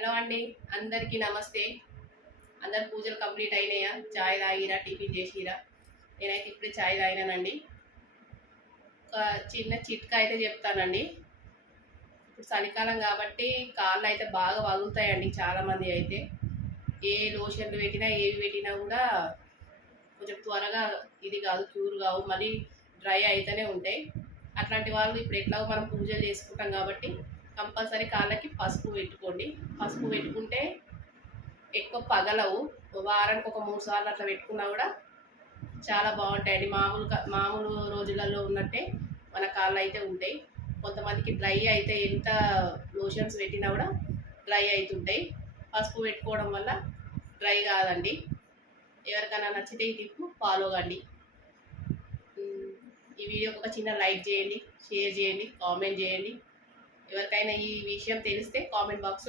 Hello అండి, అందరికీ నమస్తే. అందరు పూజలు కంప్లీట్ అయినాయా? చాయ్ తాగిరా, టిఫిన్ చేసిరా? నేనైతే ఇప్పుడే చాయ్ తాగినానండి. ఒక చిన్న చిట్కా అయితే చెప్తానండి. ఇప్పుడు చలికాలం కాబట్టి కాళ్ళు అయితే బాగా వగులుతాయండి. చాలామంది అయితే ఏ లోషన్లు పెట్టినా ఏవి పెట్టినా కూడా కొంచెం త్వరగా ఇది కాదు, క్యూర్ కావు, మళ్ళీ డ్రై అయితేనే ఉంటాయి. అట్లాంటి వాళ్ళు ఇప్పుడు ఎట్లాగో మనం పూజలు చేసుకుంటాం కాబట్టి కంపల్సరీ కాళ్ళకి పసుపు పెట్టుకోండి. పసుపు పెట్టుకుంటే ఎక్కువ పగలవు. వారానికి ఒక 3 సార్లు అట్లా పెట్టుకున్నా కూడా చాలా బాగుంటాయండి. మామూలు రోజులలో ఉన్నట్టే మన కాళ్ళు అయితే ఉంటాయి. కొంతమందికి డ్రై అయితే ఎంత లోషన్స్ పెట్టినా కూడా డ్రై అవుతుంటాయి. పసుపు పెట్టుకోవడం వల్ల డ్రై కాదండి. ఎవరికైనా నచ్చితే ఈ టిప్ ఫాలో కండి. ఈ వీడియోకి ఒక చిన్న లైక్ చేయండి, షేర్ చేయండి, కామెంట్ చేయండి. ఎవరికైనా ఈ విషయం తెలిస్తే కామెంట్ బాక్స్